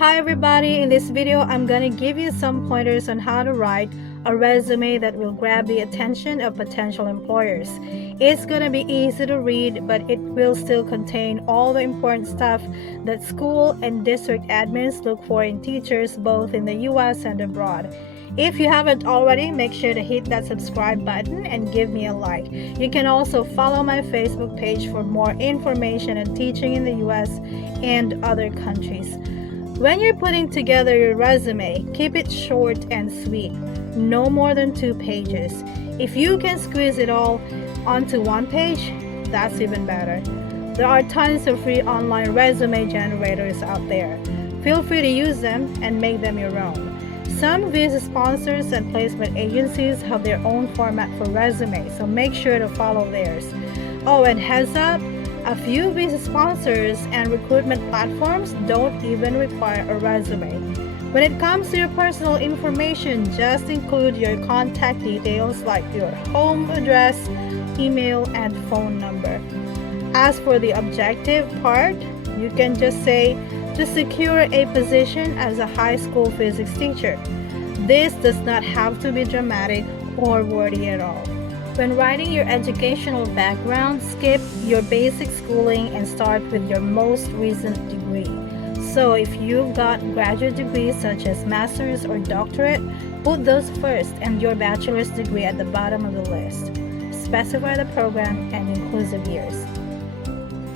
Hi everybody, in this video I'm gonna give you some pointers on how to write a resume that will grab the attention of potential employers. It's gonna be easy to read, but it will still contain all the important stuff that school and district admins look for in teachers both in the US and abroad. If you haven't already, make sure to hit that subscribe button and give me a like. You can also follow my Facebook page for more information on teaching in the US and other countries. When you're putting together your resume, keep it short and sweet, no more than 2 pages. If you can squeeze it all onto 1 page, that's even better. There are tons of free online resume generators out there. Feel free to use them and make them your own. Some visa sponsors and placement agencies have their own format for resumes, so make sure to follow theirs. Oh, and heads up, a few visa sponsors and recruitment platforms don't even require a resume. When it comes to your personal information, just include your contact details like your home address, email, and phone number. As for the objective part, you can just say to secure a position as a high school physics teacher. This does not have to be dramatic or wordy at all. When writing your educational background, skip your basic schooling and start with your most recent degree. So if you've got graduate degrees such as master's or doctorate, put those first and your bachelor's degree at the bottom of the list. Specify the program and inclusive years.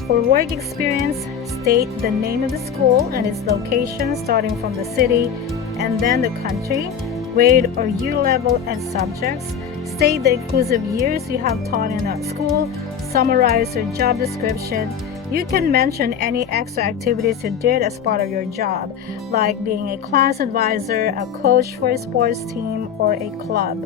For work experience, state the name of the school and its location starting from the city and then the country, grade or year level and subjects. State the inclusive years you have taught in that school. Summarize your job description. You can mention any extra activities you did as part of your job, like being a class advisor, a coach for a sports team, or a club.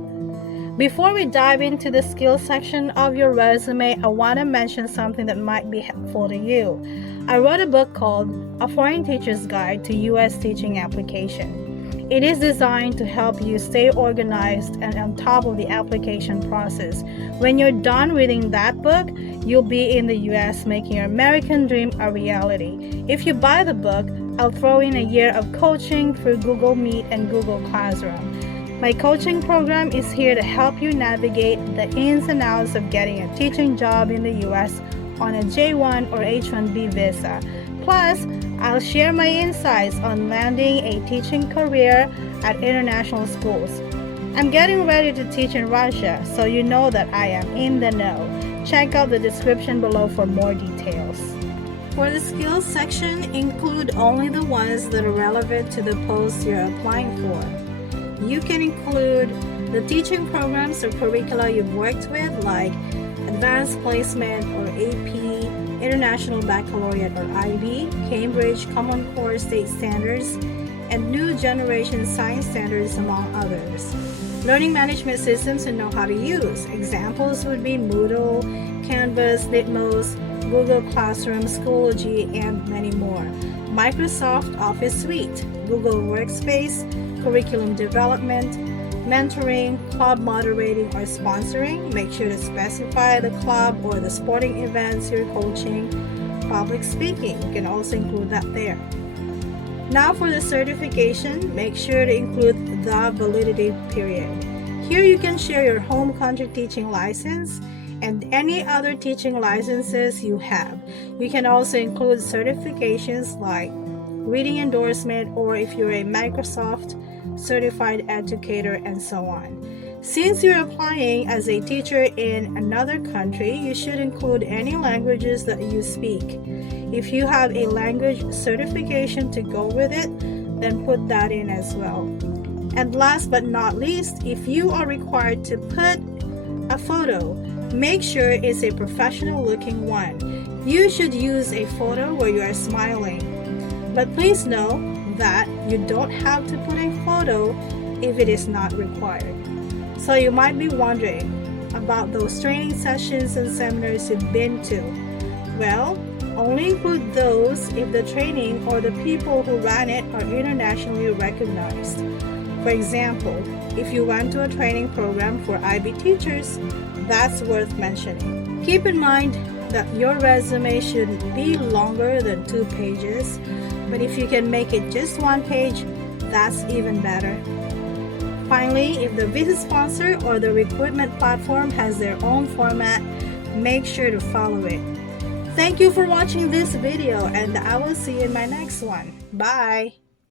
Before we dive into the skills section of your resume, I want to mention something that might be helpful to you. I wrote a book called A Foreign Teacher's Guide to U.S. Teaching Application. It is designed to help you stay organized and on top of the application process. When you're done reading that book, you'll be in the US making your American dream a reality. If you buy the book, I'll throw in a year of coaching through Google Meet and Google Classroom. My coaching program is here to help you navigate the ins and outs of getting a teaching job in the US on a J1 or H1B visa. Plus, I'll share my insights on landing a teaching career at international schools. I'm getting ready to teach in Russia, so you know that I am in the know. Check out the description below for more details. For the skills section, include only the ones that are relevant to the post you're applying for. You can include the teaching programs or curricula you've worked with, like Advanced Placement or AP, International Baccalaureate or IB, Cambridge Common Core State Standards, and New Generation Science Standards, among others. Learning management systems you know how to use. Examples would be Moodle, Canvas, Litmos, Google Classroom, Schoology, and many more. Microsoft Office Suite, Google Workspace, curriculum development, mentoring, club moderating or sponsoring. Make sure to specify the club or the sporting events you're coaching. Public speaking, you can also include that there. Now for the certification, make sure to include the validity period. Here you can share your home country teaching license and any other teaching licenses you have. You can also include certifications like reading endorsement, or if you're a Microsoft certified educator, and so on. Since you're applying as a teacher in another country, you should include any languages that you speak. If you have a language certification to go with it, then put that in as well. And last but not least, if you are required to put a photo, make sure it's a professional looking one. You should use a photo where you are smiling. But please know that you don't have to put a photo if it is not required. So you might be wondering about those training sessions and seminars you've been to. Well, only include those if the training or the people who ran it are internationally recognized. For example, if you went to a training program for IB teachers, that's worth mentioning. Keep in mind that your resume shouldn't be longer than 2 pages. But if you can make it just one page, that's even better. Finally, if the visa sponsor or the recruitment platform has their own format, make sure to follow it. Thank you for watching this video, and I will see you in my next one. Bye!